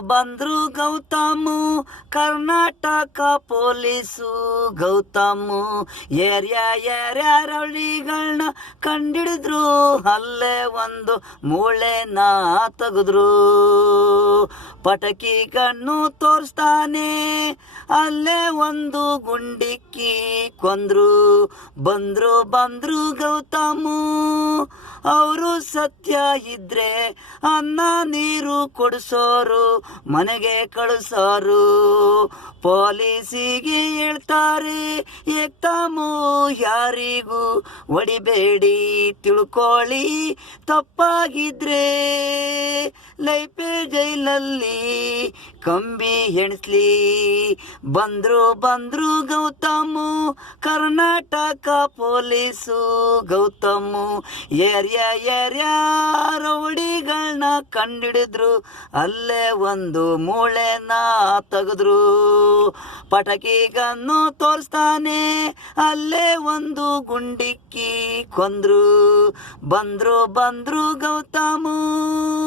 ಬಂದ್ರು ಗೌತಮು, ಕರ್ನಾಟಕ ಪೊಲೀಸು ಗೌತಮು. ರೌಡಿಗಳನ್ನ ಕಂಡಿಡಿದ್ರು, ಅಲ್ಲೇ ಒಂದು ಮೂಳೆನ ತೆಗೆದ್ರು. ಪಟಕಿ ಕಣ್ಣು ತೋರಿಸ್ತಾನೆ, ಅಲ್ಲೇ ಒಂದು ಗುಂಡಿಕ್ಕಿ ಕೊಂದ್ರು. ಬಂದ್ರು ಗೌತಮು, ಅವರು ಸತ್ಯ ಇದ್ರೆ ಅನ್ನ ನೀರು ಕೊಡಿಸೋರು, ಮನೆಗೆ ಕಳಿಸೋರು. ಪೊಲೀಸಿಗೆ ಹೇಳ್ತಾರೆ ಏಕ್ತಾಮು, ಯಾರಿಗೂ ಹೊಡಿಬೇಡಿ, ತಿಳ್ಕೊಳ್ಳಿ ತಪ್ಪಾಗಿದ್ರೆ ಲೈಫೆ ಜೈಲಲ್ಲಿ ಕಂಬಿ ಎಣಿಸ್ಲಿ. ಬಂದ್ರು ಗೌತಮು, ಕರ್ನಾಟಕ ಪೊಲೀಸು ಗೌತಮು. ಏರ್ಯಾ ರೌಡಿಗಳನ್ನ ಕಂಡಿಡಿದ್ರು, ಅಲ್ಲೇ ಒಂದು ಮೂಳೆನ ತೆಗೆದ್ರು. ಪಟಕಿ ಗನ್ನು ತೋರಿಸ್ತಾನೆ, ಅಲ್ಲೇ ಒಂದು ಗುಂಡಿಕ್ಕಿ ಕೊಂದ್ರು. ಬಂದ್ರು ಗೌತಮು.